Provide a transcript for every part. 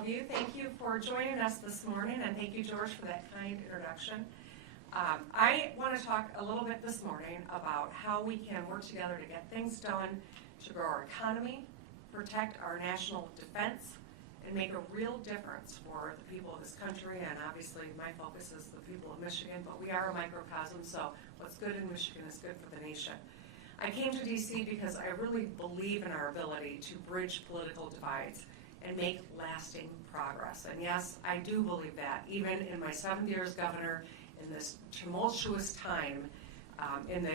of you. Thank you for joining us this morning, and thank you, George, for that kind introduction. I want to talk a little bit this morning about how we can work together to get things done to grow our economy, protect our national defense, and make a real difference for the people of this country. And obviously, my focus is the people of Michigan, but we are a microcosm, so what's good in Michigan is good for the nation. I came to D.C. because I really believe in our ability to bridge political divides and make lasting progress. And yes, I do believe that, even in my 7 years as governor, in this tumultuous time in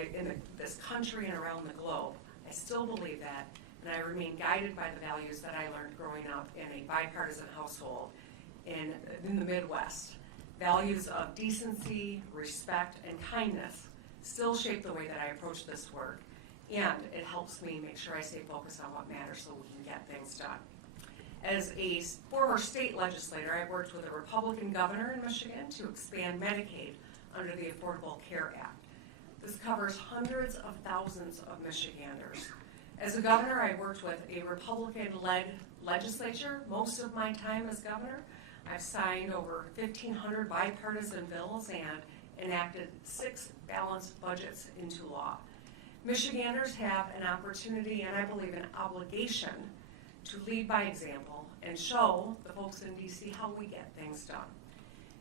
this country and around the globe, I still believe that, and I remain guided by the values that I learned growing up in a bipartisan household in the Midwest. Values of decency, respect, and kindness still shape the way that I approach this work, and it helps me make sure I stay focused on what matters so we can get things done. As a former state legislator, I worked with a Republican governor in Michigan to expand Medicaid under the Affordable Care Act. This covers hundreds of thousands of Michiganders. As a governor, I worked with a Republican-led legislature most of my time as governor. I've signed over 1,500 bipartisan bills and enacted 6 balanced budgets into law. Michiganders have an opportunity, and I believe an obligation, to lead by example and show the folks in D.C. how we get things done.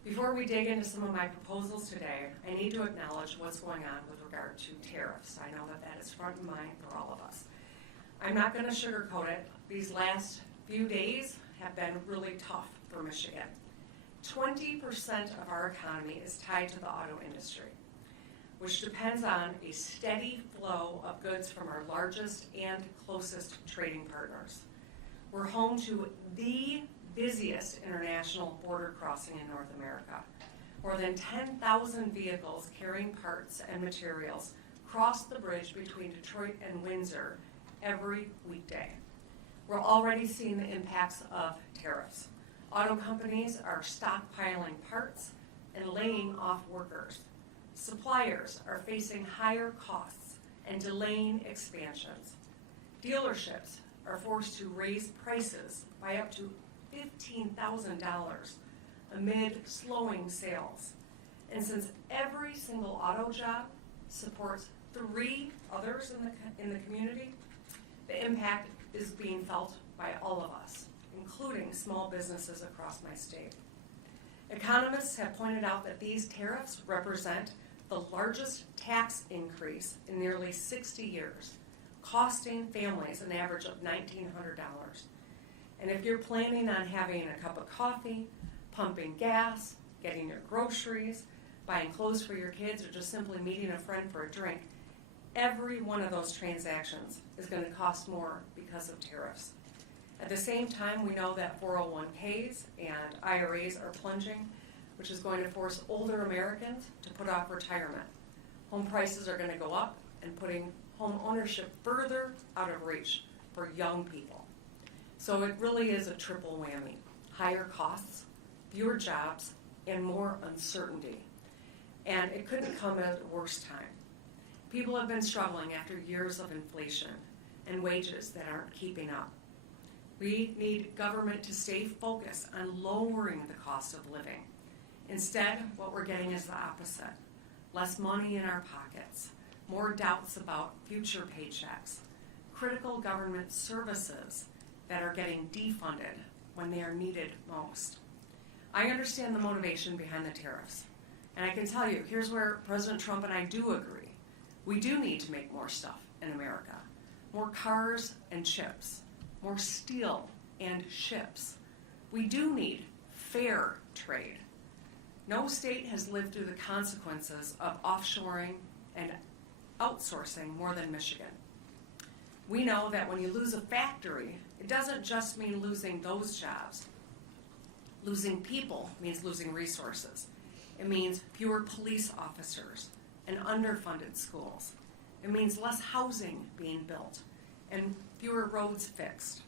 Before we dig into some of my proposals today, I need to acknowledge what's going on with regard to tariffs. I know that that is front of mind for all of us. I'm not going to sugarcoat it. These last few days have been really tough for Michigan. 20% of our economy is tied to the auto industry, which depends on a steady flow of goods from our largest and closest trading partners. We're home to the busiest international border crossing in North America. More than 10,000 vehicles carrying parts and materials cross the bridge between Detroit and Windsor every weekday. We're already seeing the impacts of tariffs. Auto companies are stockpiling parts and laying off workers. Suppliers are facing higher costs and delaying expansions. Dealerships are forced to raise prices by up to $15,000 amid slowing sales. And since every single auto job supports 3 others in the community, the impact is being felt by all of us, including small businesses across my state. Economists have pointed out that these tariffs represent the largest tax increase in nearly 60 years, costing families an average of $1,900. And if you're planning on having a cup of coffee, pumping gas, getting your groceries, buying clothes for your kids, or just simply meeting a friend for a drink, every one of those transactions is going to cost more because of tariffs. At the same time, we know that 401ks and IRAs are plunging, which is going to force older Americans to put off retirement. Home prices are going to go up and putting home ownership further out of reach for young people. So it really is a triple whammy: higher costs, fewer jobs, and more uncertainty. And it couldn't come at a worse time. People have been struggling after years of inflation and wages that aren't keeping up. We need government to stay focused on lowering the cost of living. Instead, what we're getting is the opposite: less money in our pockets, more doubts about future paychecks, critical government services that are getting defunded when they are needed most. I understand the motivation behind the tariffs, and I can tell you, here's where President Trump and I do agree. We do need to make more stuff in America: more cars and chips, more steel and ships. We do need fair trade. No state has lived through the consequences of offshoring and outsourcing more than Michigan. We know that when you lose a factory, it doesn't just mean losing those jobs. Losing people means losing resources. It means fewer police officers and underfunded schools. It means less housing being built and fewer roads fixed.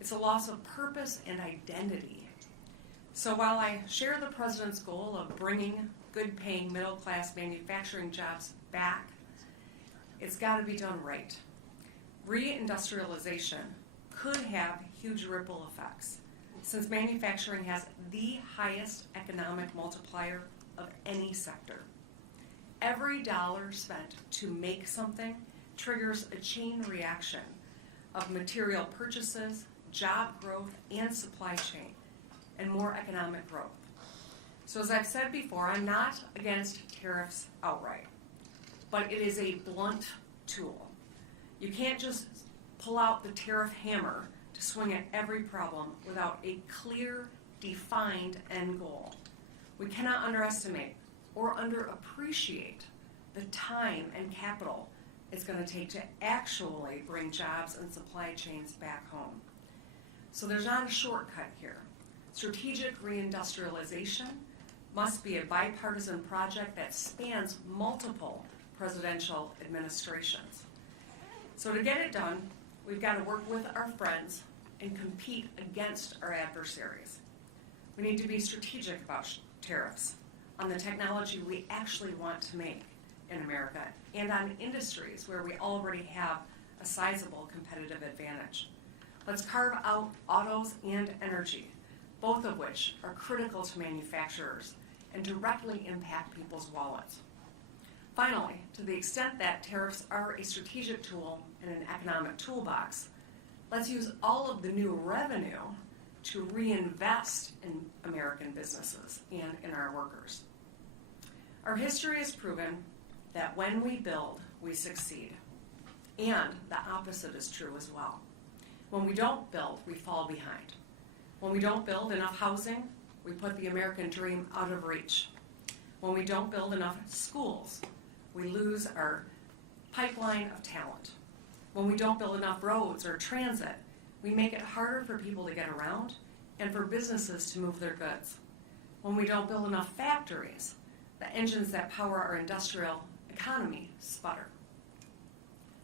It's a loss of purpose and identity. So while I share the president's goal of bringing good-paying middle-class manufacturing jobs back, it's got to be done right. Reindustrialization could have huge ripple effects. since manufacturing has the highest economic multiplier of any sector. Every dollar spent to make something triggers a chain reaction of material purchases, job growth, and supply chain, and more economic growth. So as I've said before, I'm not against tariffs outright, but it is a blunt tool. You can't just pull out the tariff hammer to swing at every problem without a clear, defined end goal. We cannot underestimate or underappreciate the time and capital it's going to take to actually bring jobs and supply chains back home. So there's not a shortcut here. Strategic reindustrialization must be a bipartisan project that spans multiple presidential administrations. So to get it done, we've got to work with our friends and compete against our adversaries. We need to be strategic about tariffs on the technology we actually want to make in America and on industries where we already have a sizable competitive advantage. Let's carve out autos and energy, both of which are critical to manufacturers and directly impact people's wallets. Finally, to the extent that tariffs are a strategic tool in an economic toolbox, let's use all of the new revenue to reinvest in American businesses and in our workers. Our history has proven that when we build, we succeed. And the opposite is true as well. When we don't build, we fall behind. When we don't build enough housing, we put the American dream out of reach. When we don't build enough schools, we lose our pipeline of talent. When we don't build enough roads or transit, we make it harder for people to get around and for businesses to move their goods. When we don't build enough factories, the engines that power our industrial economy sputter.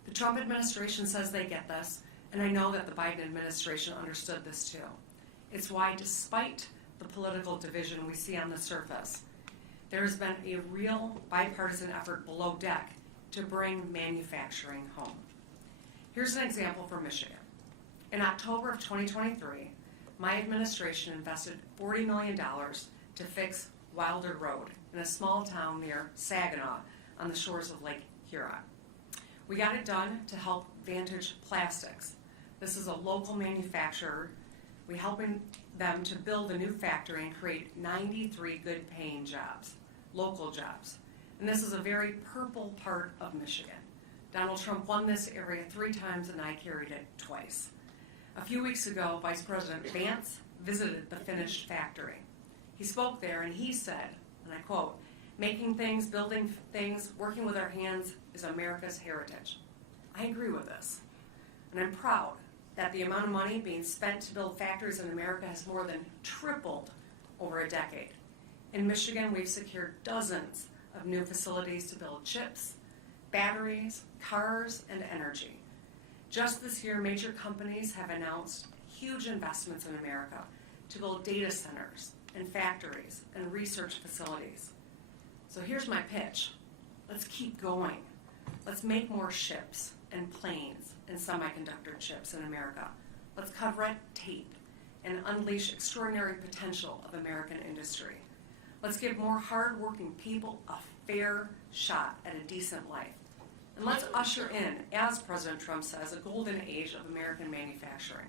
The Trump administration says they get this, and I know that the Biden administration understood this too. It's why, despite the political division we see on the surface, there has been a real bipartisan effort below deck to bring manufacturing home. Here's an example from Michigan. In October of 2023, my administration invested $40 million to fix Wilder Road in a small town near Saginaw on the shores of Lake Huron. We got it done to help Vantage Plastics. This is a local manufacturer. We're helping them to build a new factory and create 93 good-paying jobs, local jobs. And this is a very purple part of Michigan. Donald Trump won this area 3 times and I carried it twice. A few weeks ago, Vice President Vance visited the finished factory. He spoke there and he said, and I quote, "Making things, building things, working with our hands is America's heritage." I agree with this. And I'm proud that the amount of money being spent to build factories in America has more than tripled over a decade. In Michigan, we've secured dozens of new facilities to build chips, batteries, cars, and energy. Just this year, major companies have announced huge investments in America to build data centers and factories and research facilities. So here's my pitch. Let's keep going. Let's make more ships and planes and semiconductor chips in America. Let's cut red tape and unleash extraordinary potential of American industry. Let's give more hard-working people a fair shot at a decent life. And let's usher in, as President Trump says, a golden age of American manufacturing.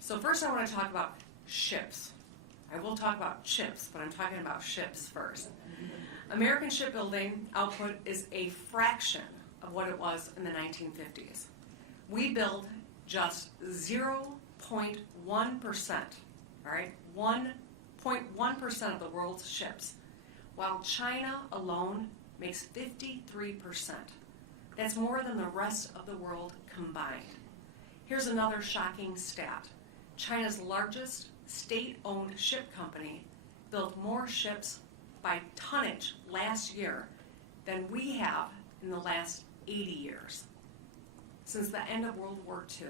So first I want to talk about ships. I will talk about chips, but I'm talking about ships first. American shipbuilding output is a fraction of what it was in the 1950s. We build just 0.1%, all right, 1.1% of the world's ships, while China alone makes 53%. That's more than the rest of the world combined. Here's another shocking stat. China's largest state-owned ship company built more ships by tonnage last year than we have in the last 80 years, since the end of World War II.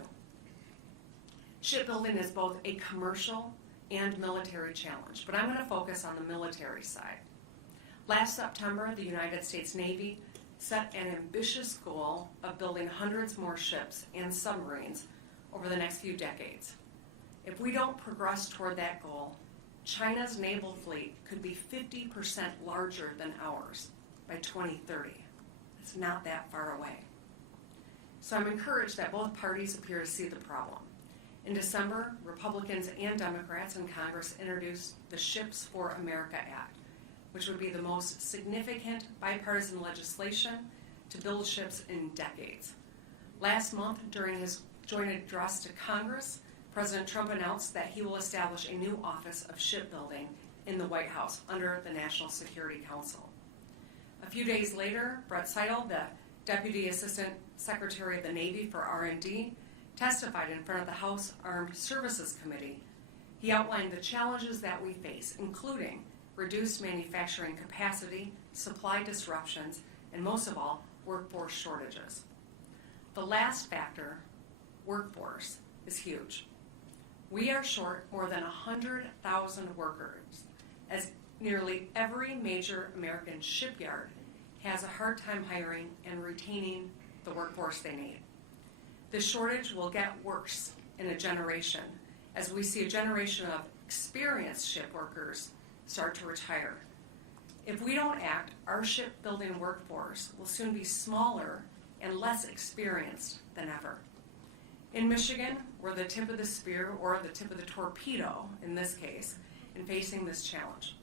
Shipbuilding is both a commercial and military challenge, but I'm going to focus on the military side. Last September, the United States Navy set an ambitious goal of building hundreds more ships and submarines over the next few decades. If we don't progress toward that goal, China's naval fleet could be 50% larger than ours by 2030. It's not that far away. So I'm encouraged that both parties appear to see the problem. In December, Republicans and Democrats in Congress introduced the Ships for America Act, which would be the most significant bipartisan legislation to build ships in decades. Last month, during his joint address to Congress, President Trump announced that he will establish a new office of shipbuilding in the White House under the National Security Council. A few days later, Brett Seidel, the Deputy Assistant Secretary of the Navy for R&D, testified in front of the House Armed Services Committee. He outlined the challenges that we face, including reduced manufacturing capacity, supply disruptions, and most of all, workforce shortages. The last factor, workforce, is huge. We are short more than 100,000 workers, as nearly every major American shipyard has a hard time hiring and retaining the workforce they need. This shortage will get worse in a generation as we see a generation of experienced ship workers start to retire. If we don't act, our shipbuilding workforce will soon be smaller and less experienced than ever. In Michigan, we're the tip of the spear, or the tip of the torpedo in this case, in facing this challenge.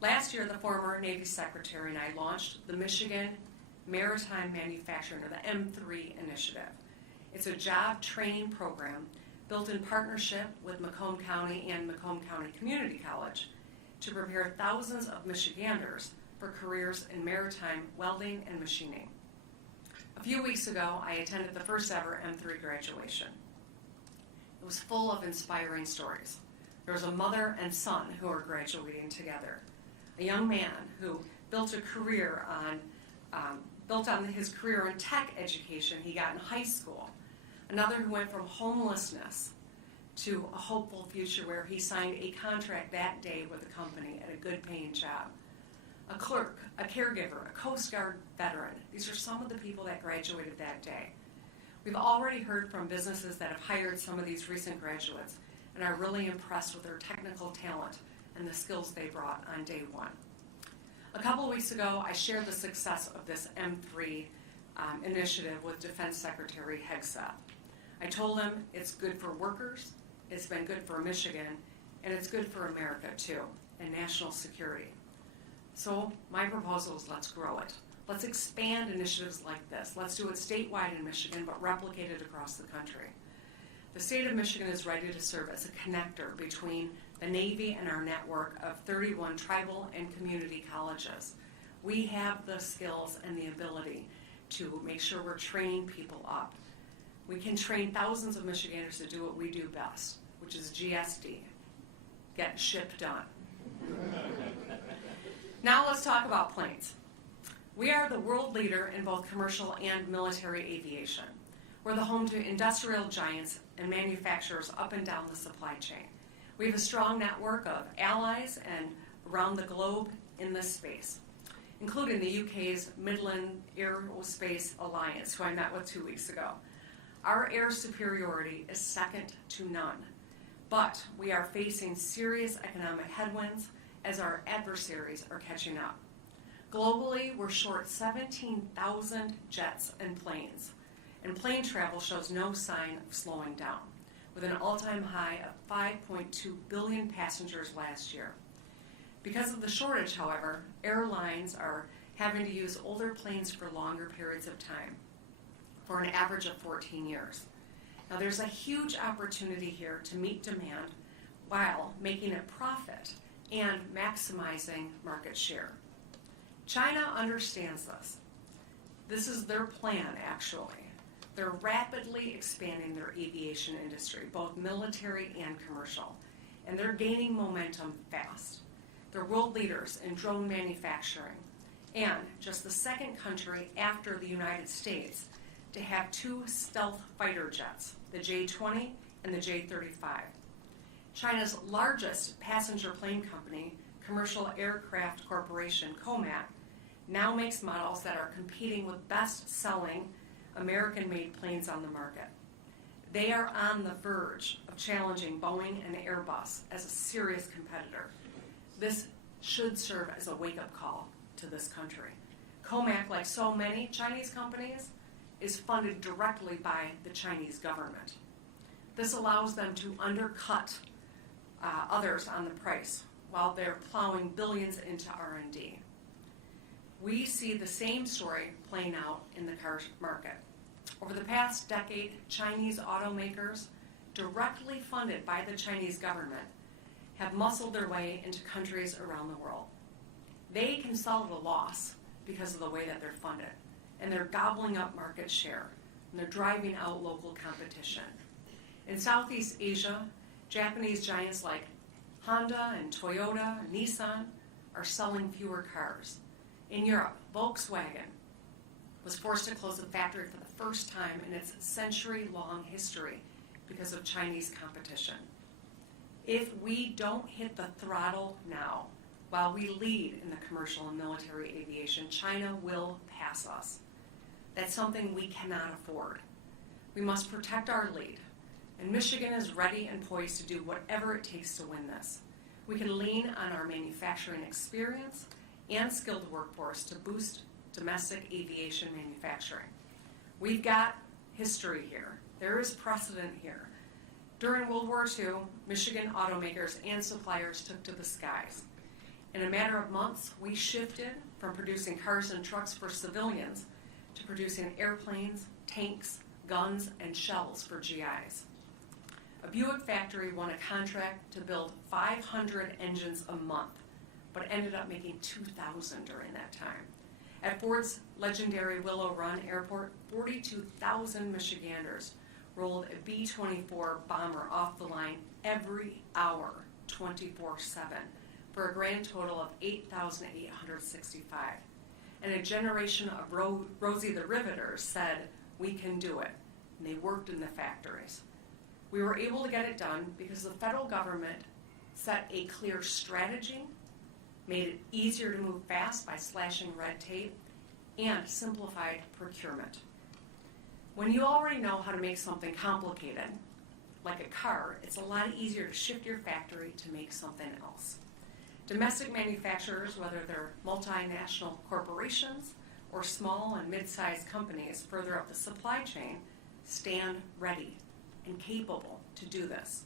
Last year, the former Navy Secretary and I launched the Michigan Maritime Manufacturing, or the M3 initiative. It's a job training program built in partnership with Macomb County and Macomb County Community College to prepare thousands of Michiganders for careers in maritime welding and machining. A few weeks ago, I attended the first ever M3 graduation. It was full of inspiring stories. There was a mother and son who were graduating together. A young man who built a career on his career in tech education he got in high school. Another who went from homelessness to a hopeful future where he signed a contract that day with a company at a good paying job. A clerk, a caregiver, a Coast Guard veteran. These are some of the people that graduated that day. We've already heard from businesses that have hired some of these recent graduates and are really impressed with their technical talent and the skills they brought on day one. A couple of weeks ago, I shared the success of this M3 initiative with Defense Secretary Hegseth. I told him it's good for workers, it's been good for Michigan, and it's good for America too, and national security. So my proposal is let's grow it. Let's expand initiatives like this. Let's do it statewide in Michigan, but replicate it across the country. The state of Michigan is ready to serve as a connector between the Navy and our network of 31 tribal and community colleges. We have the skills and the ability to make sure we're training people up. We can train thousands of Michiganders to do what we do best, which is GSD, get ship done. Now let's talk about planes. We are the world leader in both commercial and military aviation. We're the home to industrial giants and manufacturers up and down the supply chain. We have a strong network of allies and around the globe in this space, including the UK's Midland Aerospace Alliance, who I met with 2 weeks ago. Our air superiority is second to none, but we are facing serious economic headwinds as our adversaries are catching up. Globally, we're short 17,000 jets and planes, and plane travel shows no sign of slowing down, with an all-time high of 5.2 billion passengers last year. Because of the shortage, however, airlines are having to use older planes for longer periods of time, for an average of 14 years. Now there's a huge opportunity here to meet demand while making a profit and maximizing market share. China understands this. This is their plan, actually. They're rapidly expanding their aviation industry, both military and commercial, and they're gaining momentum fast. They're world leaders in drone manufacturing, and just the second country after the United States to have 2 stealth fighter jets, the J-20 and the J-35. China's largest passenger plane company, Commercial Aircraft Corporation, COMAC, now makes models that are competing with best-selling American-made planes on the market. They are on the verge of challenging Boeing and Airbus as a serious competitor. This should serve as a wake-up call to this country. COMAC, like so many Chinese companies, is funded directly by the Chinese government. This allows them to undercut others on the price while they're plowing billions into R&D. We see the same story playing out in the car market. Over the past decade, Chinese automakers, directly funded by the Chinese government, have muscled their way into countries around the world. They can solve a loss because of the way that they're funded, and they're gobbling up market share, and they're driving out local competition. In Southeast Asia, Japanese giants like Honda and Toyota and Nissan are selling fewer cars. In Europe, Volkswagen was forced to close a factory for the first time in its century-long history because of Chinese competition. If we don't hit the throttle now, while we lead in the commercial and military aviation, China will pass us. That's something we cannot afford. We must protect our lead, and Michigan is ready and poised to do whatever it takes to win this. We can lean on our manufacturing experience and skilled workforce to boost domestic aviation manufacturing. We've got history here. There is precedent here. During World War II, Michigan automakers and suppliers took to the skies. In a matter of months, we shifted from producing cars and trucks for civilians to producing airplanes, tanks, guns, and shells for GIs. A Buick factory won a contract to build 500 engines a month, but ended up making 2,000 during that time. At Ford's legendary Willow Run Airport, 42,000 Michiganders rolled a B-24 bomber off the line every hour, 24/7, for a grand total of 8,865. And a generation of Rosie the Riveters said, "We can do it," and they worked in the factories. We were able to get it done because the federal government set a clear strategy, made it easier to move fast by slashing red tape, and simplified procurement. When you already know how to make something complicated, like a car, it's a lot easier to shift your factory to make something else. Domestic manufacturers, whether they're multinational corporations or small and mid-sized companies further up the supply chain, stand ready and capable to do this.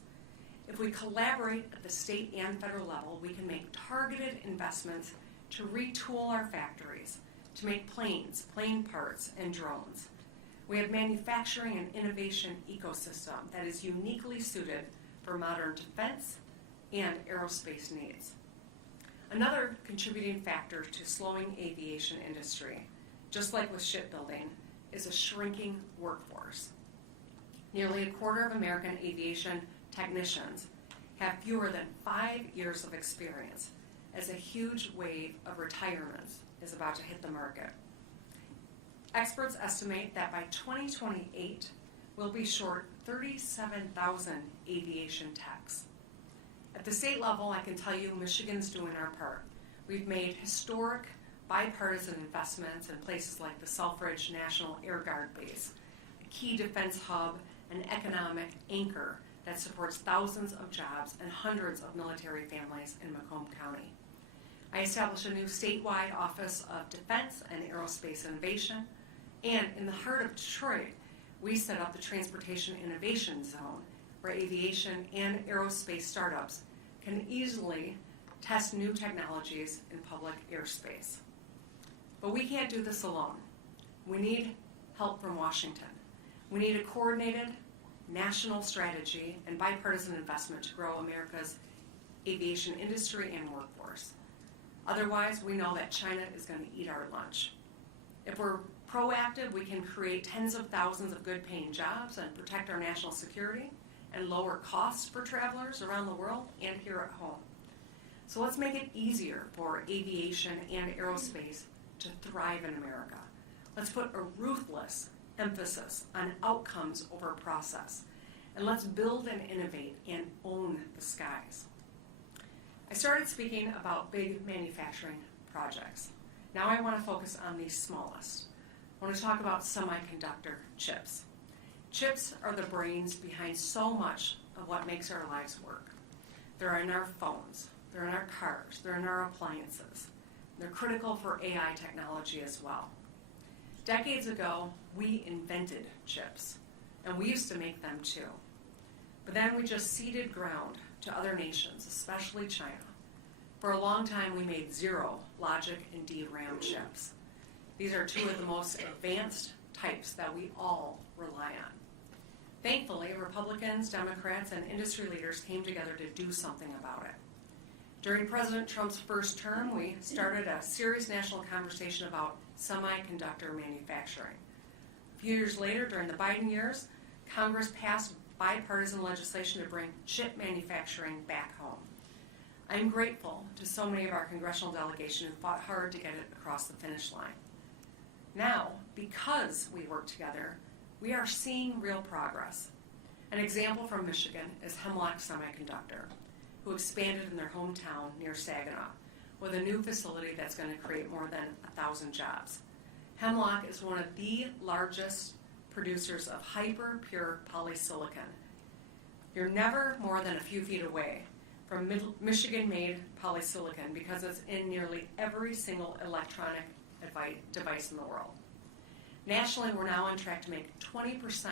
If we collaborate at the state and federal level, we can make targeted investments to retool our factories, to make planes, plane parts, and drones. We have manufacturing and innovation ecosystem that is uniquely suited for modern defense and aerospace needs. Another contributing factor to slowing aviation industry, just like with shipbuilding, is a shrinking workforce. Nearly a quarter of American aviation technicians have fewer than 5 years of experience, as a huge wave of retirements is about to hit the market. Experts estimate that by 2028, we'll be short 37,000 aviation techs. At the state level, I can tell you Michigan's doing our part. We've made historic bipartisan investments in places like the Selfridge National Air Guard Base, a key defense hub, an economic anchor that supports thousands of jobs and hundreds of military families in Macomb County. I established a new statewide Office of Defense and Aerospace Innovation, and in the heart of Detroit, we set up the Transportation Innovation Zone, where aviation and aerospace startups can easily test new technologies in public airspace. But we can't do this alone. We need help from Washington. We need a coordinated national strategy and bipartisan investment to grow America's aviation industry and workforce. Otherwise, we know that China is going to eat our lunch. If we're proactive, we can create tens of thousands of good-paying jobs and protect our national security and lower costs for travelers around the world and here at home. So let's make it easier for aviation and aerospace to thrive in America. Let's put a ruthless emphasis on outcomes over process. And let's build and innovate and own the skies. I started speaking about big manufacturing projects. Now I want to focus on the smallest. I want to talk about semiconductor chips. Chips are the brains behind so much of what makes our lives work. They're in our phones, they're in our cars, they're in our appliances. They're critical for AI technology as well. Decades ago, we invented chips, and we used to make them too. But then we just ceded ground to other nations, especially China. For a long time, we made zero logic and DRAM chips. These are two of the most advanced types that we all rely on. Thankfully, Republicans, Democrats, and industry leaders came together to do something about it. During President Trump's first term, we started a serious national conversation about semiconductor manufacturing. A few years later, during the Biden years, Congress passed bipartisan legislation to bring chip manufacturing back home. I'm grateful to so many of our congressional delegation who fought hard to get it across the finish line. Now, because we work together, we are seeing real progress. An example from Michigan is Hemlock Semiconductor, who expanded in their hometown near Saginaw with a new facility that's going to create more than 1,000 jobs. Hemlock is one of the largest producers of hyper-pure polysilicon. You're never more than a few feet away from Michigan-made polysilicon because it's in nearly every single electronic device in the world. Nationally, we're now on track to make 20%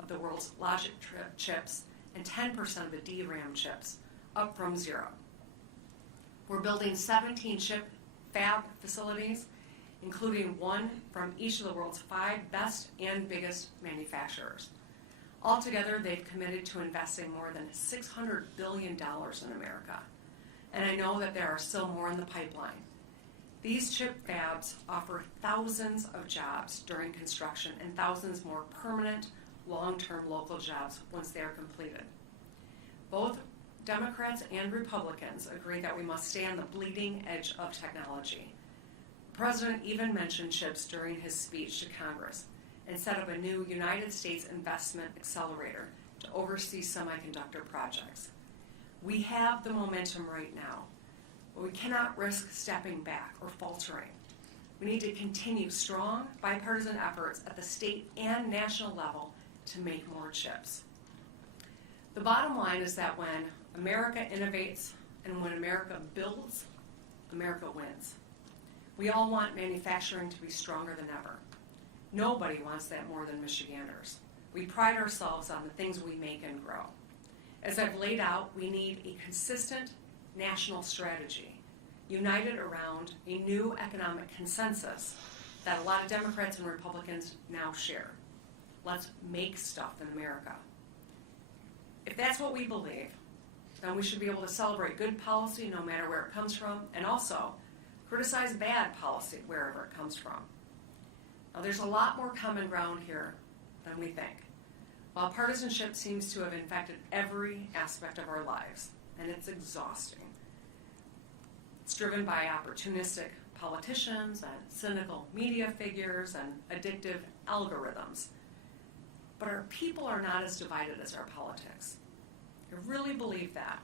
of the world's logic chips and 10% of the DRAM chips, up from zero. We're building 17 chip fab facilities, including one from each of the world's 5 best and biggest manufacturers. Altogether, they've committed to investing more than $600 billion in America. And I know that there are still more in the pipeline. These chip fabs offer thousands of jobs during construction and thousands more permanent, long-term local jobs once they are completed. Both Democrats and Republicans agree that we must stay on the bleeding edge of technology. The President even mentioned chips during his speech to Congress and set up a new United States Investment Accelerator to oversee semiconductor projects. We have the momentum right now, but we cannot risk stepping back or faltering. We need to continue strong bipartisan efforts at the state and national level to make more chips. The bottom line is that when America innovates and when America builds, America wins. We all want manufacturing to be stronger than ever. Nobody wants that more than Michiganders. We pride ourselves on the things we make and grow. As I've laid out, we need a consistent national strategy, united around a new economic consensus that a lot of Democrats and Republicans now share. Let's make stuff in America. If that's what we believe, then we should be able to celebrate good policy no matter where it comes from, and also criticize bad policy wherever it comes from. Now, there's a lot more common ground here than we think. While partisanship seems to have infected every aspect of our lives, and it's exhausting. It's driven by opportunistic politicians and cynical media figures and addictive algorithms. But our people are not as divided as our politics. I really believe that.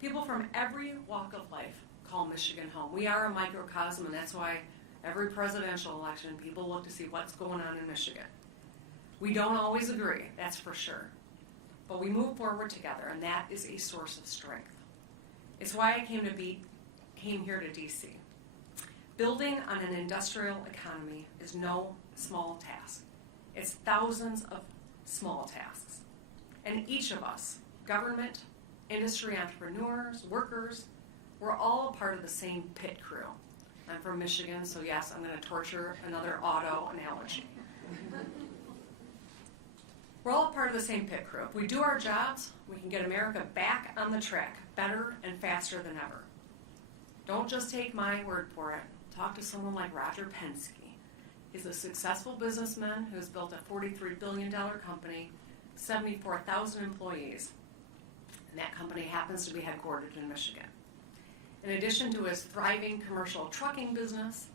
People from every walk of life call Michigan home. We are a microcosm, and that's why every presidential election, people look to see what's going on in Michigan. We don't always agree, that's for sure. But we move forward together, and that is a source of strength. It's why I came here to DC. Building on an industrial economy is no small task. It's thousands of small tasks. And each of us, government, industry entrepreneurs, workers, we're all a part of the same pit crew. I'm from Michigan, so yes, I'm going to torture another auto analogy. We're all a part of the same pit crew. If we do our jobs, we can get America back on the track better and faster than ever. Don't just take my word for it. Talk to someone like Roger Penske. He's a successful businessman who's built a $43 billion company, 74,000 employees, and that company happens to be headquartered in Michigan. In addition to his thriving commercial trucking business,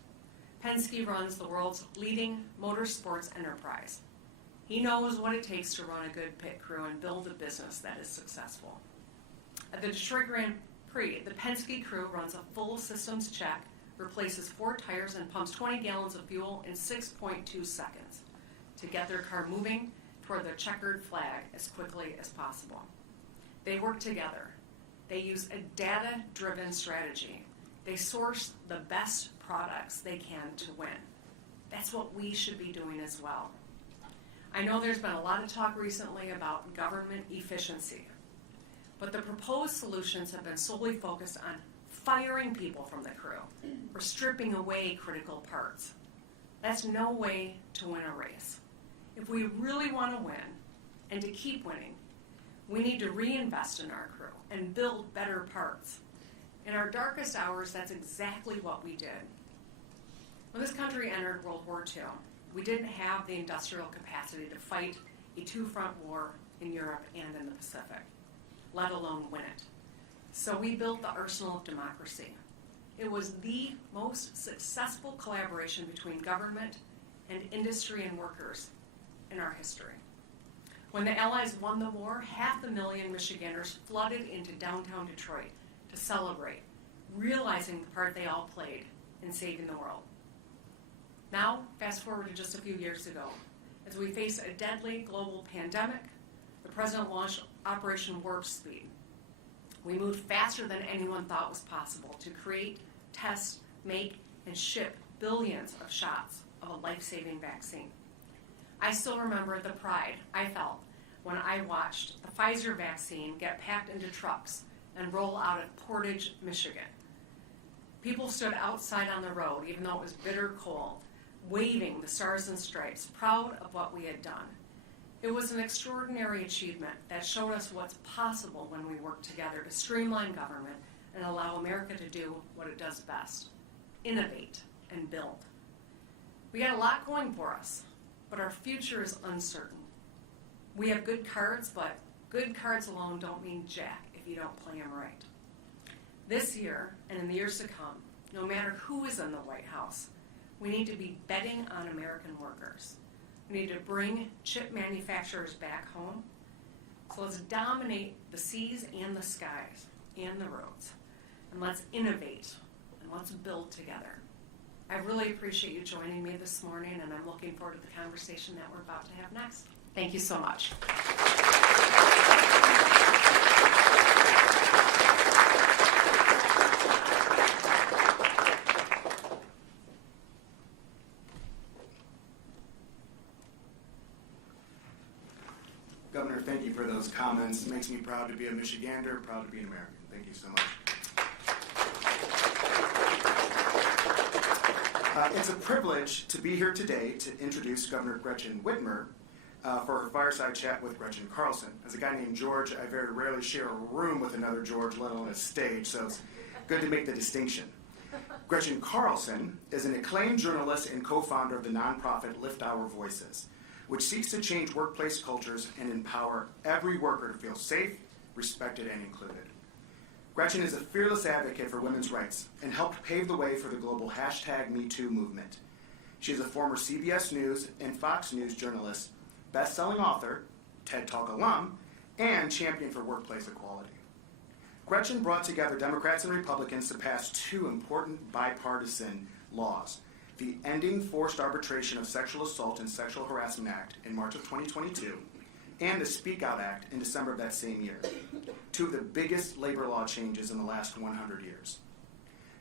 Penske runs the world's leading motorsports enterprise. He knows what it takes to run a good pit crew and build a business that is successful. At the Detroit Grand Prix, the Penske crew runs a full systems check, replaces 4 tires, and pumps 20 gallons of fuel in 6.2 seconds to get their car moving toward the checkered flag as quickly as possible. They work together. They use a data-driven strategy. They source the best products they can to win. That's what we should be doing as well. I know there's been a lot of talk recently about government efficiency, but the proposed solutions have been solely focused on firing people from the crew or stripping away critical parts. That's no way to win a race. If we really want to win and to keep winning, we need to reinvest in our crew and build better parts. In our darkest hours, that's exactly what we did. When this country entered World War II, we didn't have the industrial capacity to fight a two-front war in Europe and in the Pacific, let alone win it. So we built the arsenal of democracy. It was the most successful collaboration between government and industry and workers in our history. When the Allies won the war, 500,000 Michiganders flooded into downtown Detroit to celebrate, realizing the part they all played in saving the world. Now, fast forward to just a few years ago. As we face a deadly global pandemic, the President launched Operation Warp Speed. We moved faster than anyone thought was possible to create, test, make, and ship billions of shots of a life-saving vaccine. I still remember the pride I felt when I watched the Pfizer vaccine get packed into trucks and roll out of Portage, Michigan. People stood outside on the road, even though it was bitter cold, waving the stars and stripes, proud of what we had done. It was an extraordinary achievement that showed us what's possible when we work together to streamline government and allow America to do what it does best, innovate and build. We got a lot going for us, but our future is uncertain. We have good cards, but good cards alone don't mean jack if you don't play them right. This year, and in the years to come, no matter who is in the White House, we need to be betting on American workers. We need to bring chip manufacturers back home. So let's dominate the seas and the skies and the roads. And let's innovate and let's build together. I really appreciate you joining me this morning, and I'm looking forward to the conversation that we're about to have next. Thank you so much. Governor, thank you for those comments. It makes me proud to be a Michigander, proud to be an American. Thank you so much. It's a privilege to be here today to introduce Governor Gretchen Whitmer for her fireside chat with Gretchen Carlson. As a guy named George, I very rarely share a room with another George, let alone a stage, so it's good to make the distinction. Gretchen Carlson is an acclaimed journalist and co-founder of the nonprofit Lift Our Voices, which seeks to change workplace cultures and empower every worker to feel safe, respected, and included. Gretchen is a fearless advocate for women's rights and helped pave the way for the global #MeToo movement. She is a former CBS News and Fox News journalist, best-selling author, TED Talk alum, and champion for workplace equality. Gretchen brought together Democrats and Republicans to pass two important bipartisan laws: the Ending Forced Arbitration of Sexual Assault and Sexual Harassment Act in March of 2022, and the Speak Out Act in December of that same year, two of the biggest labor law changes in the last 100 years.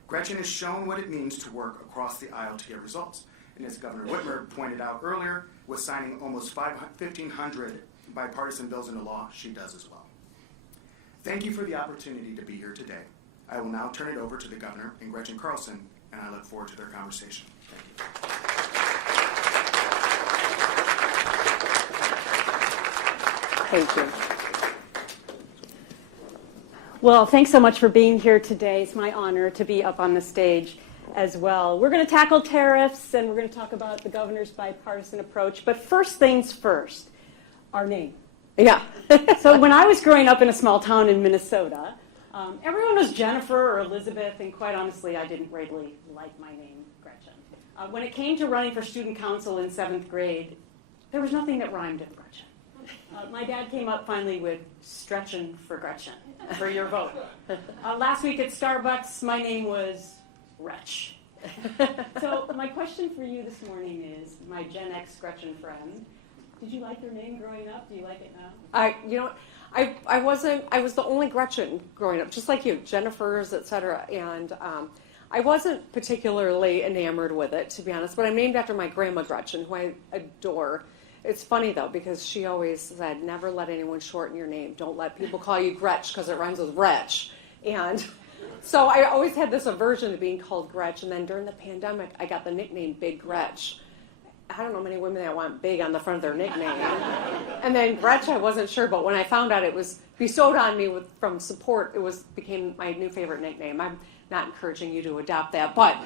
Gretchen has shown what it means to work across the aisle to get results, and as Governor Whitmer pointed out earlier, with signing almost 1,500 bipartisan bills into law, she does as well. Thank you for the opportunity to be here today. I will now turn it over to the Governor and Gretchen Carlson, and I look forward to their conversation. Thank you. Thank you. Well, thanks so much for being here today. It's my honor to be up on the stage as well. We're going to tackle tariffs, and we're going to talk about the governor's bipartisan approach. But first things first, our name. Yeah. So when I was growing up in a small town in Minnesota, everyone was Jennifer or Elizabeth, and quite honestly, I didn't really like my name, Gretchen. When it came to running for student council in 7th grade, there was nothing that rhymed with Gretchen. My dad came up finally with "Stretchin' for Gretchen" for your vote. Last week at Starbucks, my name was Wretch. So my question for you this morning is, my Gen X Gretchen friend, Did you like your name growing up? Do you like it now? I was the only Gretchen growing up, just like you, Jennifer's, et cetera. And I wasn't particularly enamored with it, to be honest, but I'm named after my grandma Gretchen, who I adore. It's funny, though, because she always said, never let anyone shorten your name. Don't let people call you Gretch, because it rhymes with wretch. And so I always had this aversion to being called Gretch, and then during the pandemic, I got the nickname Big Gretch. I don't know many women that want big on the front of their nickname. And then Gretch, I wasn't sure, but when I found out it was bestowed on me from support, became my new favorite nickname. I'm not encouraging you to adopt that, but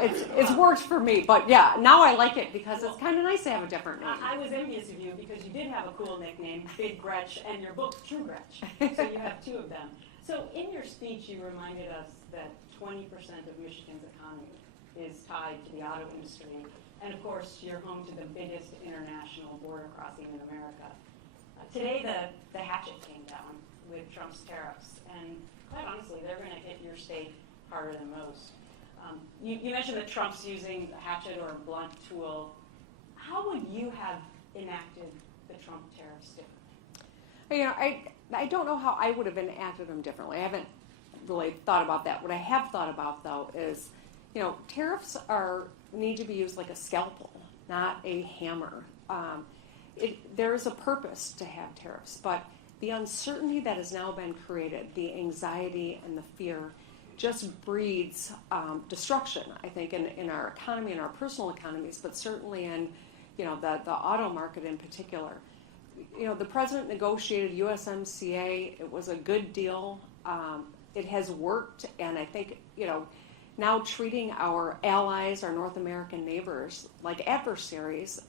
it's worked for me. But yeah, now I like it because it's kind of nice to have a different name. I was envious of you because you did have a cool nickname, Big Gretch, and your book, True Gretch. So you have two of them. So in your speech, you reminded us that 20% of Michigan's economy is tied to the auto industry. And of course, you're home to the biggest international border crossing in America. Today, the hatchet came down with Trump's tariffs. And quite honestly, they're going to hit your state harder than most. You mentioned that Trump's using a hatchet or a blunt tool. How would you have enacted the Trump tariffs differently? I don't know how I would have enacted them differently. I haven't really thought about that. What I have thought about, though, is, tariffs need to be used like a scalpel, not a hammer. There is a purpose to have tariffs, but the uncertainty that has now been created, the anxiety and the fear, just breeds destruction, I think, in our economy, in our personal economies, but certainly in the auto market in particular. The president negotiated USMCA. It was a good deal. It has worked, and I think, now treating our allies, our North American neighbors, like adversaries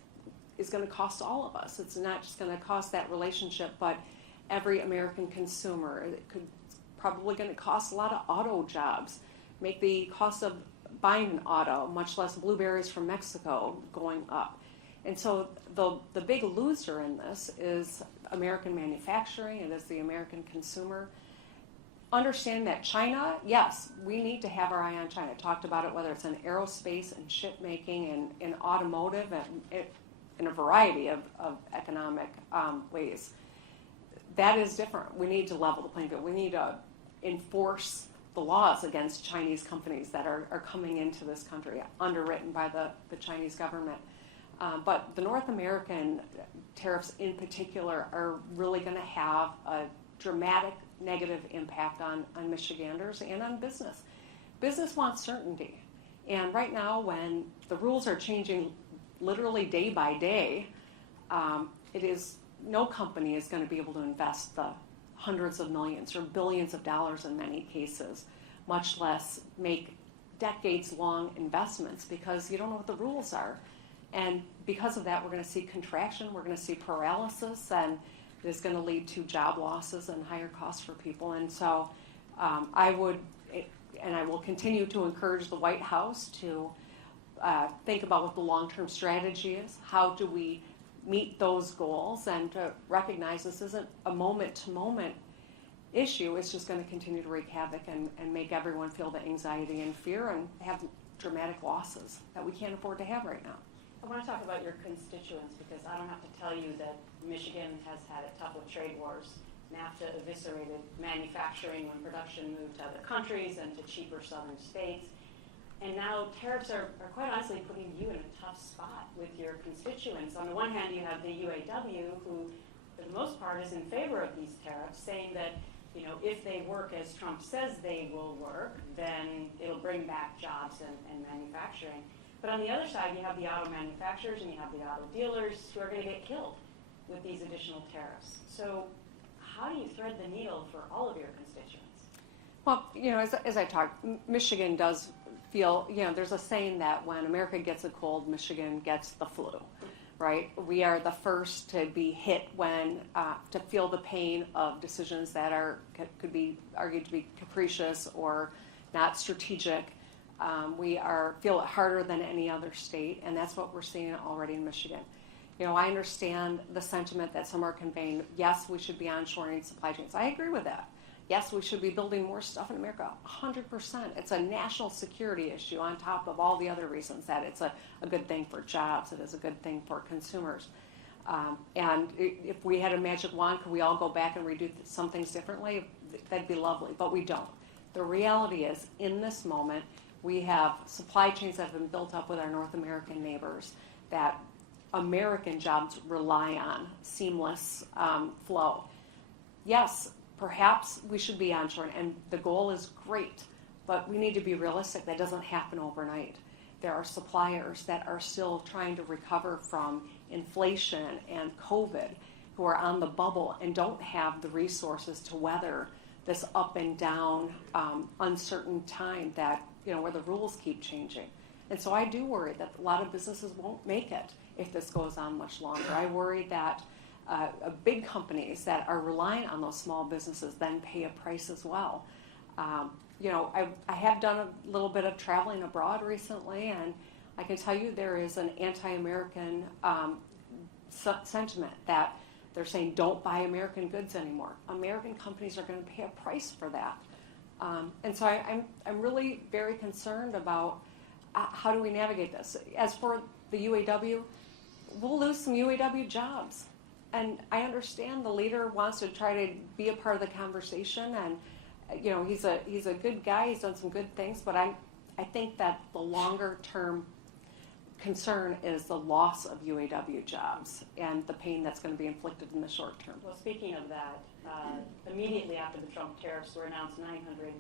is going to cost all of us. It's not just going to cost that relationship, but every American consumer. It's probably going to cost a lot of auto jobs, make the cost of buying an auto, much less blueberries from Mexico, going up. And so the big loser in this is American manufacturing. It is the American consumer. Understand that China, yes, we need to have our eye on China. I talked about it, whether it's in aerospace and ship making and in automotive and in a variety of economic ways. That is different. We need to level the playing field. We need to enforce the laws against Chinese companies that are coming into this country, underwritten by the Chinese government. But the North American tariffs in particular are really going to have a dramatic negative impact on Michiganders and on business. Business wants certainty. And right now, when the rules are changing literally day by day, no company is going to be able to invest the hundreds of millions or billions of dollars in many cases, much less make decades-long investments because you don't know what the rules are. And because of that, we're going to see contraction, we're going to see paralysis, and it is going to lead to job losses and higher costs for people. And so I will continue to encourage the White House to think about what the long-term strategy is. How do we meet those goals, and to recognize this isn't a moment-to-moment issue. It's just going to continue to wreak havoc and make everyone feel the anxiety and fear and have dramatic losses that we can't afford to have right now. I want to talk about your constituents because I don't have to tell you that Michigan has had it tough with trade wars. NAFTA eviscerated manufacturing when production moved to other countries and to cheaper southern states. And now tariffs are quite honestly putting you in a tough spot with your constituents. On the one hand, you have the UAW, who for the most part is in favor of these tariffs, saying that if they work as Trump says they will work, then it'll bring back jobs and manufacturing. But on the other side, you have the auto manufacturers and you have the auto dealers who are going to get killed with these additional tariffs. So how do you thread the needle for all of your constituents? Well, as I talked, Michigan does feel, there's a saying that when America gets a cold, Michigan gets the flu, right? We are the first to be hit to feel the pain of decisions that could be argued to be capricious or not strategic. We feel it harder than any other state, and that's what we're seeing already in Michigan. I understand the sentiment that some are conveying. Yes, we should be onshoring supply chains. I agree with that. Yes, we should be building more stuff in America, 100%. It's a national security issue on top of all the other reasons that it's a good thing for jobs. It is a good thing for consumers. And if we had a magic wand, could we all go back and redo some things differently? That'd be lovely, but we don't. The reality is, in this moment, we have supply chains that have been built up with our North American neighbors that American jobs rely on, seamless flow. Yes, perhaps we should be onshoring, and the goal is great, but we need to be realistic. That doesn't happen overnight. There are suppliers that are still trying to recover from inflation and COVID, who are on the bubble and don't have the resources to weather this up and down uncertain time that, where the rules keep changing. And so I do worry that a lot of businesses won't make it if this goes on much longer. I worry that big companies that are reliant on those small businesses then pay a price as well. I have done a little bit of traveling abroad recently, and I can tell you there is an anti-American sentiment that they're saying don't buy American goods anymore. American companies are going to pay a price for that. And so I'm really very concerned about how do we navigate this. As for the UAW, we'll lose some UAW jobs. And I understand the leader wants to try to be a part of the conversation, and he's a good guy. He's done some good things, but I think that the longer term concern is the loss of UAW jobs and the pain that's going to be inflicted in the short term. Well, speaking of that, immediately after the Trump tariffs were announced, 900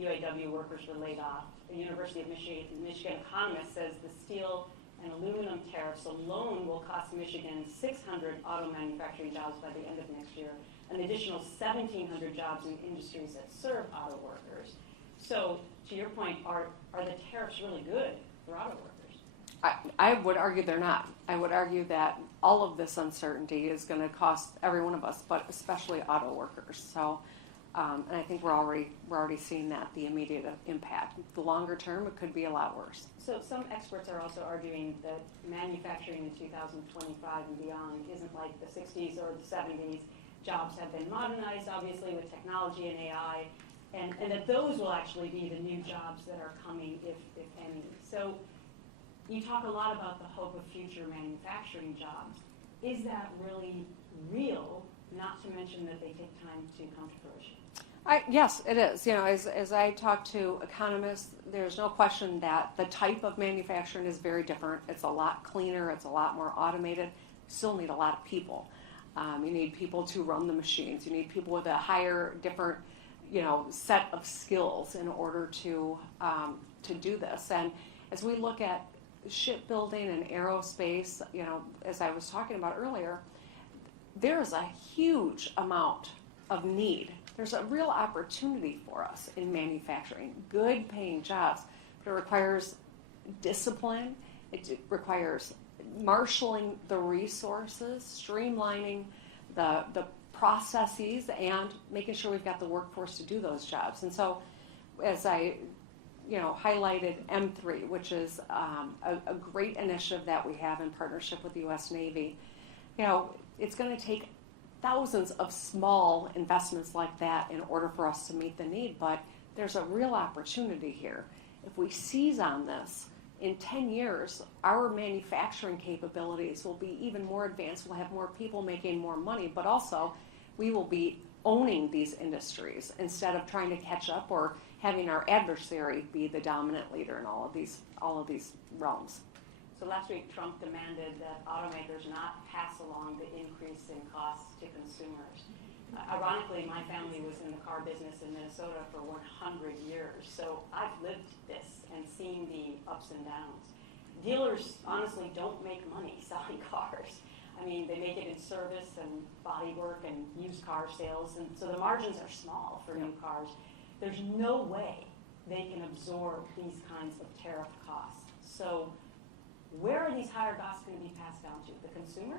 UAW workers were laid off. The University of Michigan economist says the steel and aluminum tariffs alone will cost Michigan 600 auto manufacturing jobs by the end of next year, an additional 1,700 jobs in industries that serve auto workers. So, to your point, are the tariffs really good for auto workers? I would argue they're not. I would argue that all of this uncertainty is going to cost every one of us, but especially auto workers. So, and I think we're already seeing that, the immediate impact. The longer term, it could be a lot worse. So some experts are also arguing that manufacturing in 2025 and beyond isn't like the 60s or the 70s. Jobs have been modernized, obviously, with technology and AI, and that those will actually be the new jobs that are coming, if any. So you talk a lot about the hope of future manufacturing jobs. Is that really real, not to mention that they take time to come to fruition? Yes, it is. As I talk to economists, there's no question that the type of manufacturing is very different. It's a lot cleaner. It's a lot more automated. You still need a lot of people. You need people to run the machines. You need people with a higher, different, set of skills in order to do this. And as we look at shipbuilding and aerospace, as I was talking about earlier, there is a huge amount of need. There's a real opportunity for us in manufacturing, good paying jobs, but it requires discipline. It requires marshaling the resources, streamlining the processes, and making sure we've got the workforce to do those jobs. And so, as I highlighted M3, which is a great initiative that we have in partnership with the U.S. Navy. It's going to take thousands of small investments like that in order for us to meet the need, but there's a real opportunity here. If we seize on this, in 10 years, our manufacturing capabilities will be even more advanced. We'll have more people making more money, but also we will be owning these industries instead of trying to catch up or having our adversary be the dominant leader in all of these realms. So last week, Trump demanded that automakers not pass along the increase in costs to consumers. Ironically, my family was in the car business in Minnesota for 100 years, so I've lived this and seen the ups and downs. Dealers honestly don't make money selling cars. I mean, they make it in service and body work and used car sales, and so the margins are small for new cars. There's no way they can absorb these kinds of tariff costs. So where are these higher costs going to be passed down to? The consumer?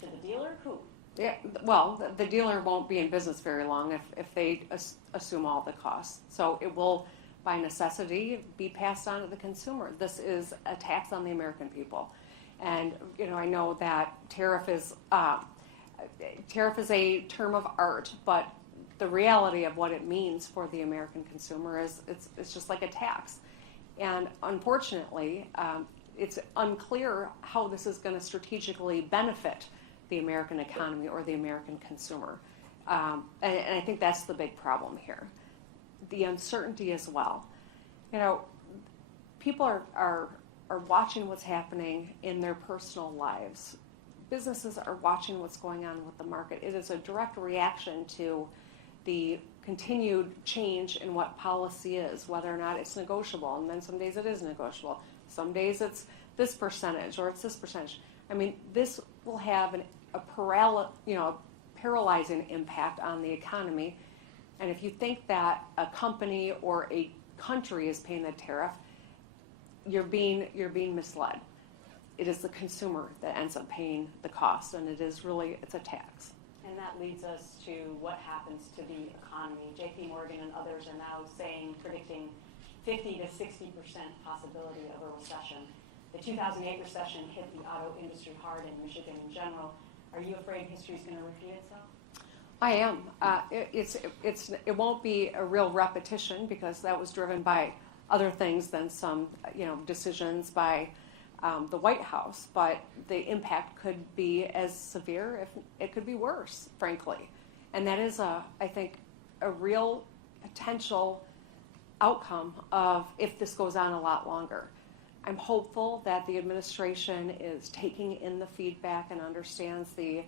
To the dealer? Who? Yeah, well, the dealer won't be in business very long if they assume all the costs. So it will, by necessity, be passed on to the consumer. This is a tax on the American people. And, I know that tariff is a term of art, but the reality of what it means for the American consumer is it's just like a tax. And unfortunately, it's unclear how this is going to strategically benefit the American economy or the American consumer. And I think that's the big problem here. The uncertainty as well. You know, people are watching what's happening in their personal lives. Businesses are watching what's going on with the market. It is a direct reaction to the continued change in what policy is, whether or not it's negotiable. And then some days it is negotiable. Some days it's this percentage or it's this percentage. I mean, this will have a paralyzing impact on the economy. And if you think that a company or a country is paying the tariff, you're being misled. It is the consumer that ends up paying the cost, and it's a tax. And that leads us to what happens to the economy. JP Morgan and others are now predicting 50 to 60% possibility of a recession. The 2008 recession hit the auto industry hard in Michigan in general. Are you afraid history is going to repeat itself? I am. It won't be a real repetition because that was driven by other things than some decisions by the White House, but the impact could be as severe, if it could be worse, frankly. And that is, I think, a real potential outcome of if this goes on a lot longer. I'm hopeful that the administration is taking in the feedback and understands the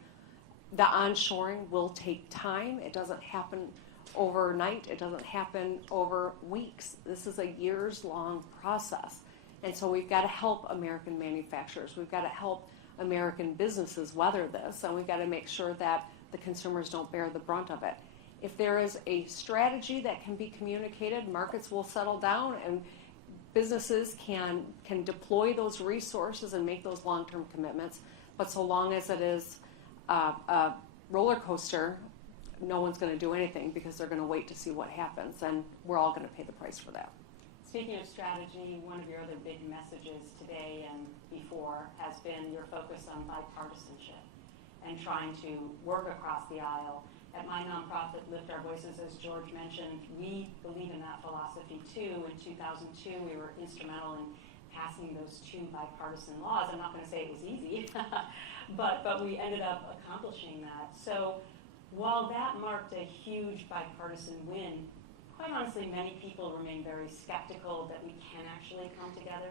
onshoring will take time. It doesn't happen overnight. It doesn't happen over weeks. This is a years-long process. And so we've got to help American manufacturers. We've got to help American businesses weather this, and we've got to make sure that the consumers don't bear the brunt of it. If there is a strategy that can be communicated, markets will settle down, and businesses can deploy those resources and make those long-term commitments. But so long as it is a roller coaster, no one's going to do anything because they're going to wait to see what happens, and we're all going to pay the price for that. Speaking of strategy, one of your other big messages today and before has been your focus on bipartisanship and trying to work across the aisle. At my nonprofit, Lift Our Voices, as George mentioned, we believe in that philosophy too. In 2002, we were instrumental in passing those 2 bipartisan laws. I'm not going to say it was easy, but we ended up accomplishing that. So while that marked a huge bipartisan win, quite honestly, many people remain very skeptical that we can actually come together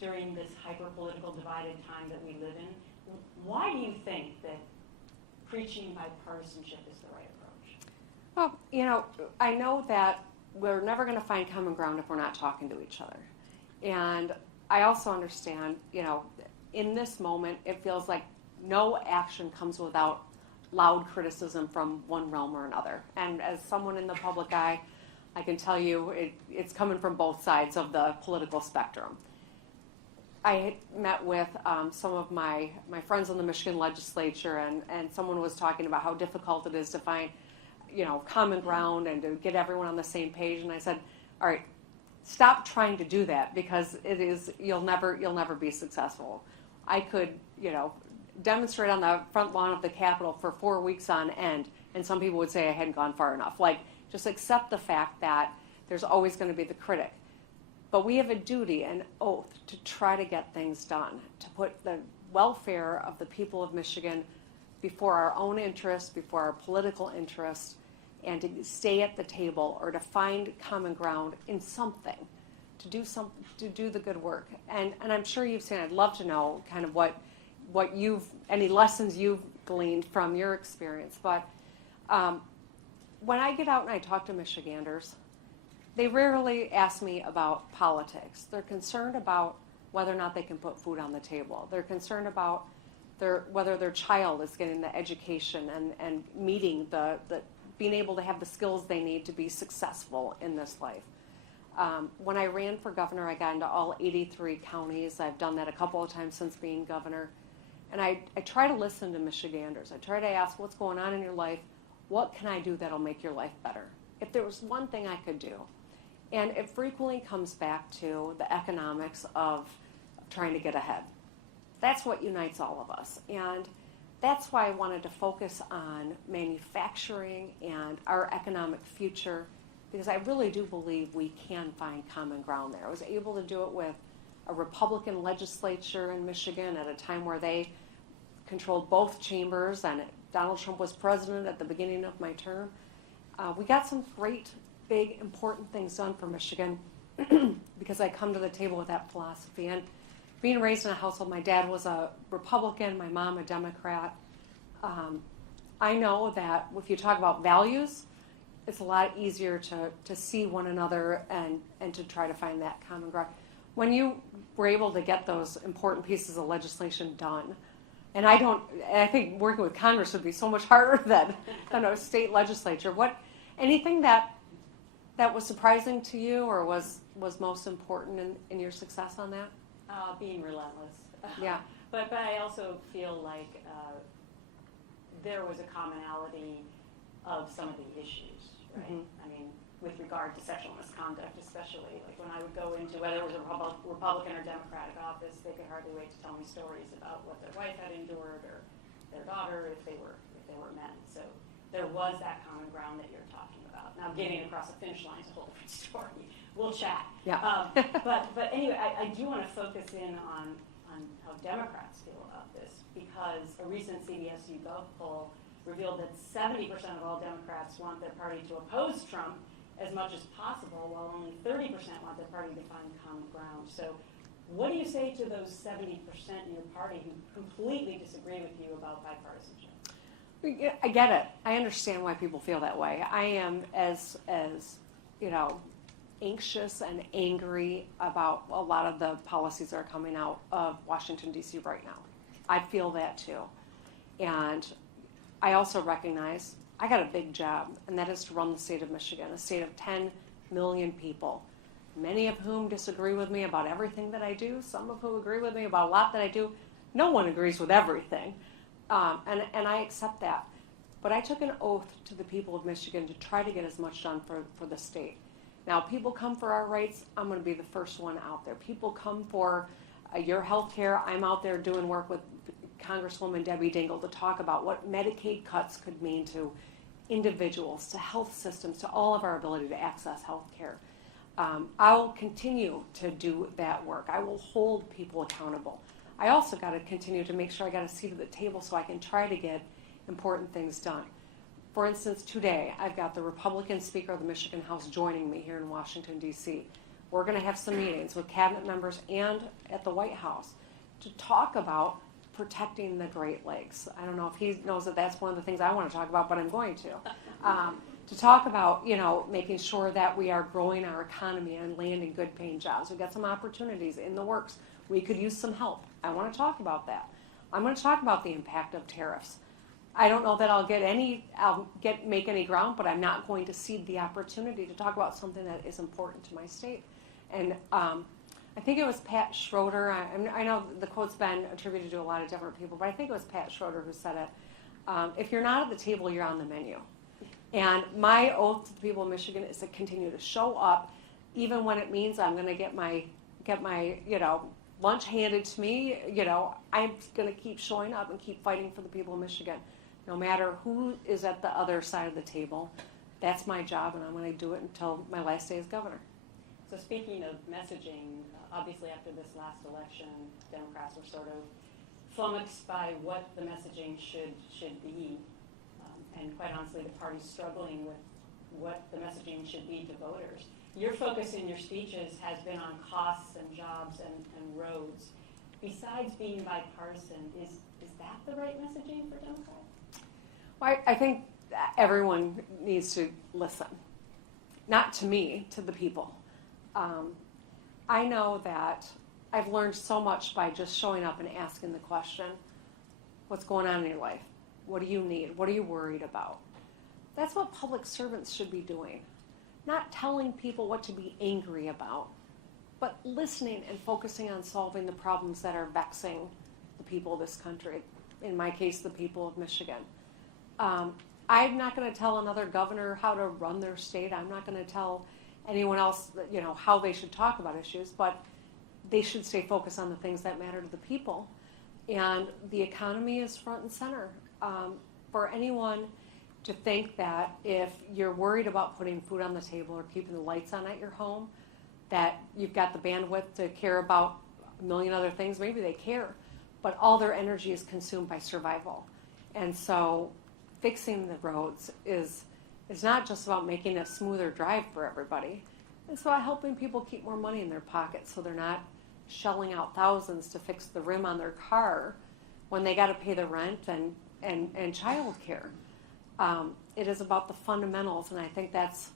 during this hyper-political divided time that we live in. Why do you think that preaching bipartisanship is the right approach? Well, I know that we're never going to find common ground if we're not talking to each other. And I also understand, in this moment, it feels like no action comes without loud criticism from one realm or another. And as someone in the public eye, I can tell you it's coming from both sides of the political spectrum. I met with some of my friends in the Michigan legislature, and someone was talking about how difficult it is to find, common ground and to get everyone on the same page. And I said, all right, stop trying to do that because you'll never be successful. I could, demonstrate on the front lawn of the Capitol for 4 weeks on end, and some people would say I hadn't gone far enough. Just accept the fact that there's always going to be the critic. But we have a duty, an oath, to try to get things done, to put the welfare of the people of Michigan before our own interests, before our political interests, and to stay at the table or to find common ground in something, to do the good work. And I'm sure you've seen, I'd love to know kind of any lessons you've gleaned from your experience. But when I get out and I talk to Michiganders, they rarely ask me about politics. They're concerned about whether or not they can put food on the table. They're concerned about whether their child is getting the education and meeting being able to have the skills they need to be successful in this life. When I ran for governor, I got into all 83 counties. I've done that a couple of times since being governor. And I try to listen to Michiganders. I try to ask, what's going on in your life? What can I do that'll make your life better? If there was one thing I could do. And it frequently comes back to the economics of trying to get ahead. That's what unites all of us. And that's why I wanted to focus on manufacturing and our economic future, because I really do believe we can find common ground there. I was able to do it with a Republican legislature in Michigan at a time where they controlled both chambers, and Donald Trump was president at the beginning of my term. We got some great, big, important things done for Michigan because I come to the table with that philosophy. And being raised in a household, my dad was a Republican, my mom a Democrat. I know that if you talk about values, it's a lot easier to see one another and to try to find that common ground. When you were able to get those important pieces of legislation done, and I think working with Congress would be so much harder than a state legislature. Anything that was surprising to you or was most important in your success on that? Being relentless. Yeah. But I also feel like there was a commonality of some of the issues, right? Mm-hmm. I mean, with regard to sexual misconduct, especially, like when I would go into whether it was a Republican or Democratic office, they could hardly wait to tell me stories about what their wife had endured or their daughter if they were men. So there was that common ground that you're talking about. Now, getting across the finish line is a whole different story. We'll chat. Yeah. But anyway, I do want to focus in on how Democrats feel about this, because a recent CBS YouGov poll revealed that 70% of all Democrats want their party to oppose Trump as much as possible, while only 30% want their party to find common ground. So what do you say to those 70% in your party who completely disagree with you about bipartisanship? I get it. I understand why people feel that way. I am as anxious and angry about a lot of the policies that are coming out of Washington, D.C. right now. I feel that too. And I also recognize I got a big job, and that is to run the state of Michigan, a state of 10 million people, many of whom disagree with me about everything that I do, some of whom agree with me about a lot that I do. No one agrees with everything, and I accept that. But I took an oath to the people of Michigan to try to get as much done for the state. Now, people come for our rights, I'm going to be the first one out there. People come for your health care, I'm out there doing work with Congresswoman Debbie Dingell to talk about what Medicaid cuts could mean to individuals, to health systems, to all of our ability to access health care. I'll continue to do that work. I will hold people accountable. I also got to continue to make sure I got a seat at the table so I can try to get important things done. For instance, today I've got the Republican Speaker of the Michigan House joining me here in Washington, D.C. We're going to have some meetings with cabinet members and at the White House to talk about protecting the Great Lakes. I don't know if he knows that that's one of the things I want to talk about, but I'm going to talk about, making sure that we are growing our economy and landing good paying jobs. We've got some opportunities in the works. We could use some help. I want to talk about that. I'm going to talk about the impact of tariffs. I don't know that I'll make any ground, but I'm not going to cede the opportunity to talk about something that is important to my state. And I think it was Pat Schroeder. I know the quote's been attributed to a lot of different people, but I think it was Pat Schroeder who said it. If you're not at the table, you're on the menu. And my oath to the people of Michigan is to continue to show up, even when it means I'm going to get my lunch handed to me. I'm going to keep showing up and keep fighting for the people of Michigan, no matter who is at the other side of the table. That's my job, and I'm going to do it until my last day as governor. So speaking of messaging, obviously after this last election, Democrats were sort of flummoxed by what the messaging should be. And quite honestly, the party's struggling with what the messaging should be to voters. Your focus in your speeches has been on costs and jobs and roads. Besides being bipartisan, is that the right messaging for Democrats? Well, I think everyone needs to listen. Not to me, to the people. I know that I've learned so much by just showing up and asking the question, what's going on in your life? What do you need? What are you worried about? That's what public servants should be doing. Not telling people what to be angry about, but listening and focusing on solving the problems that are vexing the people of this country. In my case, the people of Michigan. I'm not going to tell another governor how to run their state. I'm not going to tell anyone else, how they should talk about issues, but they should stay focused on the things that matter to the people. And the economy is front and center. For anyone to think that if you're worried about putting food on the table or keeping the lights on at your home, that you've got the bandwidth to care about a million other things, maybe they care. but all their energy is consumed by survival. And so fixing the roads is not just about making a smoother drive for everybody. It's about helping people keep more money in their pockets so they're not shelling out thousands to fix the rim on their car when they got to pay the rent and child care. It is about the fundamentals, and I think that's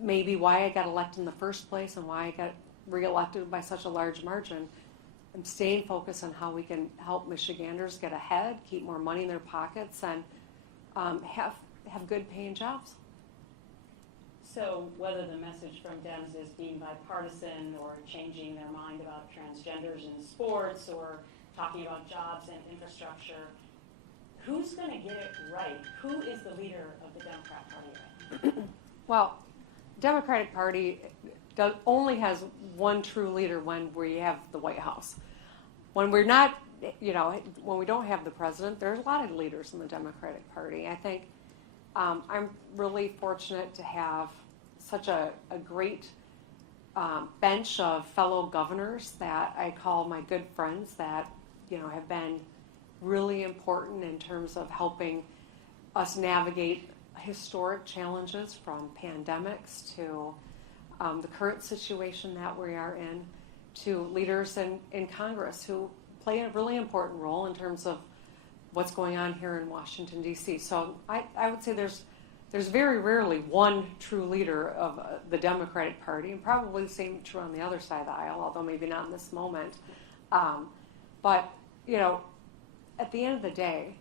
maybe why I got elected in the first place and why I got reelected by such a large margin. I'm staying focused on how we can help Michiganders get ahead, keep more money in their pockets, and have good paying jobs. So whether the message from Dems is being bipartisan or changing their mind about transgenders in sports or talking about jobs and infrastructure, who's going to get it right? Who is the leader of the Democrat Party right now? Well, Democratic Party only has one true leader when we have the White House. When we're not, when we don't have the president, there's a lot of leaders in the Democratic Party. I think I'm really fortunate to have such a great bench of fellow governors that I call my good friends that, have been really important in terms of helping us navigate historic challenges from pandemics to the current situation that we are in, to leaders in Congress who play a really important role in terms of what's going on here in Washington, D.C. So I would say there's very rarely one true leader of the Democratic Party, and probably the same true on the other side of the aisle, although maybe not in this moment. But, at the end of the day,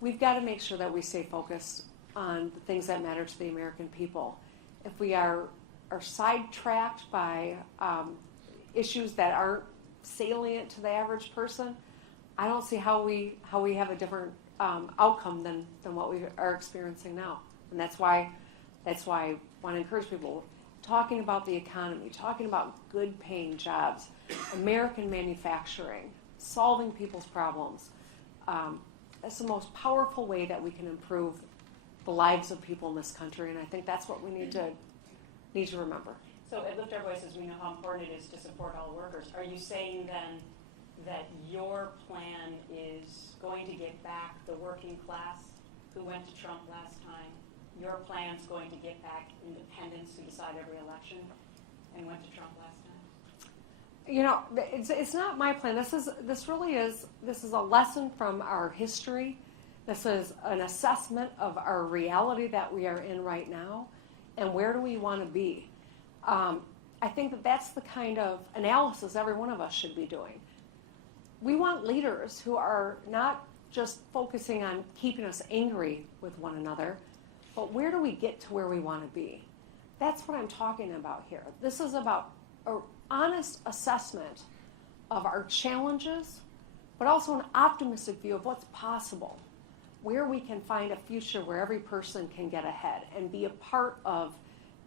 we've got to make sure that we stay focused on the things that matter to the American people. If we are sidetracked by issues that aren't salient to the average person, I don't see how we have a different outcome than what we are experiencing now. And that's why I want to encourage people talking about the economy, talking about good paying jobs, American manufacturing, solving people's problems. That's the most powerful way that we can improve the lives of people in this country, and I think that's what we need to remember. So at Lift Our Voices, we know how important it is to support all workers. Are you saying then that your plan is going to get back the working class who went to Trump last time? Your plan's going to get back independents who decide every election and went to Trump last time? It's not my plan. This is a lesson from our history. This is an assessment of our reality that we are in right now, and where do we want to be. I think that's the kind of analysis every one of us should be doing. We want leaders who are not just focusing on keeping us angry with one another, but where do we get to where we want to be? That's what I'm talking about here. This is about an honest assessment of our challenges, but also an optimistic view of what's possible, where we can find a future where every person can get ahead and be a part of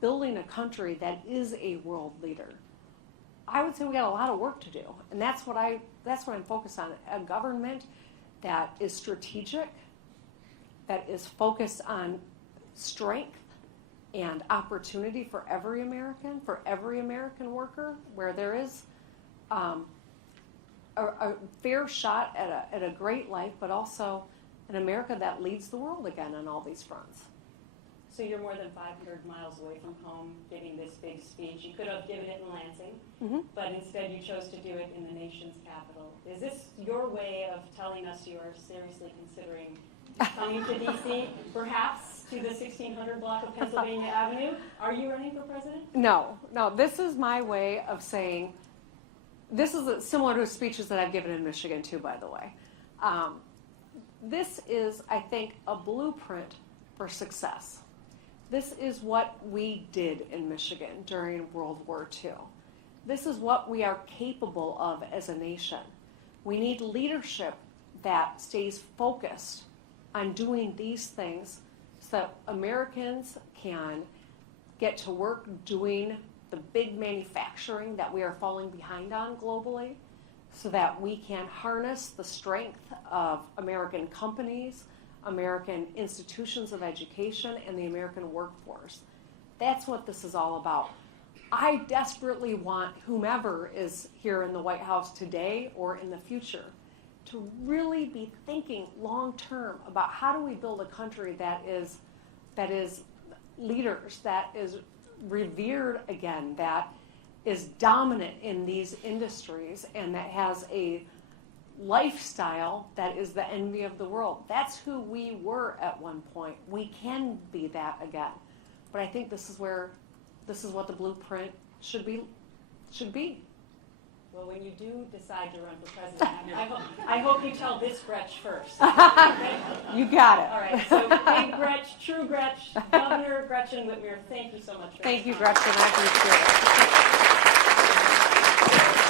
building a country that is a world leader. I would say we got a lot of work to do, and that's what I'm focused on. A government that is strategic, that is focused on strength and opportunity for every American worker, where there is a fair shot at a great life, but also an America that leads the world again on all these fronts. So you're more than 500 miles away from home giving this big speech. You could have given it in Lansing, but instead you chose to do it in the nation's capital. Is this your way of telling us you are seriously considering coming to D.C., perhaps to the 1600 block of Pennsylvania Avenue? Are you running for president? No. This is my way of saying, this is similar to speeches that I've given in Michigan too, by the way. This is, I think, a blueprint for success. This is what we did in Michigan during World War II. This is what we are capable of as a nation. We need leadership that stays focused on doing these things so that Americans can get to work doing the big manufacturing that we are falling behind on globally, so that we can harness the strength of American companies, American institutions of education, and the American workforce. That's what this is all about. I desperately want whomever is here in the White House today or in the future to really be thinking long term about how do we build a country that is leaders, that is revered again, that is dominant in these industries, and that has a lifestyle that is the envy of the world. That's who we were at one point. We can be that again. But I think this is what the blueprint should be. Well, when you do decide to run for president, I hope you tell this Gretch first. You got it. All right, so big Gretch, true Gretch, Governor Gretchen Whitmer, thank you so much. Thank you, Gretchen. I appreciate it.